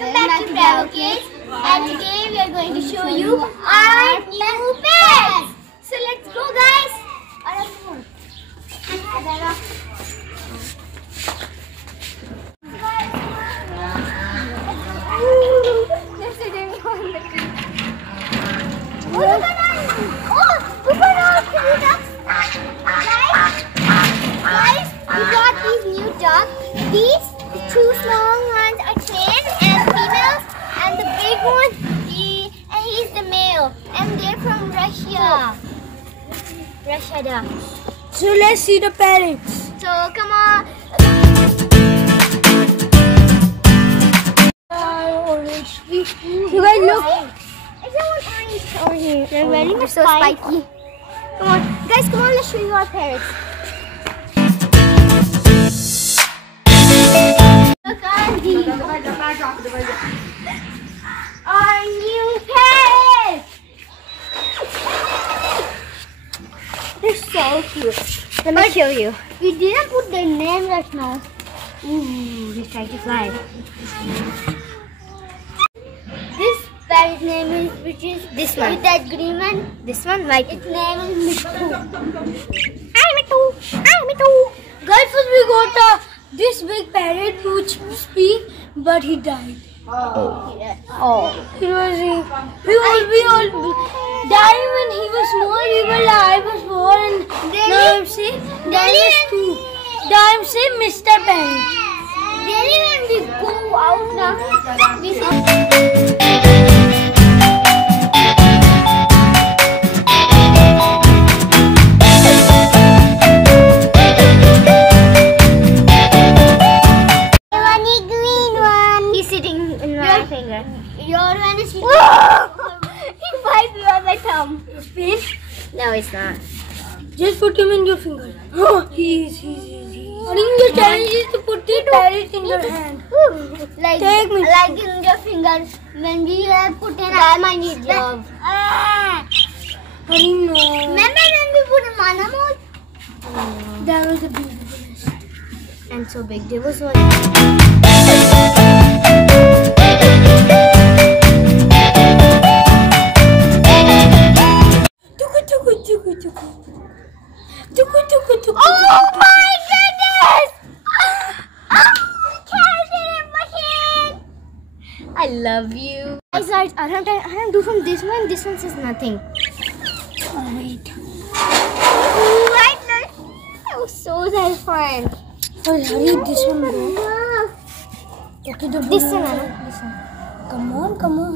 Welcome back to Bravo Kids, and today we are going to show you our new pets. So let's go, guys. They're sitting on the tree. Guys, we got these new ducks. These two small ones are twins and females, and the big one, he's the male, and they're from Russia. Russia ducks. So let's see the parents. So come on. Orange. You guys look. Is there one orange over here? They're very much so spiky. Come on, guys, come on, let's show you our parrots. Look at these. Our new parrots. They're so cute. Let me show you. We didn't put their name right now. Ooh, he's trying to fly. This parrot name is, which is this one. With that green one. This one, like its name is Mittu. Hi Mittu. Hi Mittu. Guys, first we got this big parrot which speak, but he died. Oh. We all died when he was small. We were alive was born, and now I'm saying I'm saying Mr. Parrot. Really, when we go out now, we finger. Your one is he bites me on my thumb. Spin? No, it's not. Just put him in your finger. He's. I think the challenge is to put the parrot in your hand. Like in your fingers. When we put in my need job. Honey, no. Remember when we put in Manamod? That was the beautifulest. And so big. There was one. Oh my goodness! I love you. I don't do from this one. This one says nothing. Oh, wait. That was so satisfying. Oh, hurry, this one go. Okay, This one. Come on.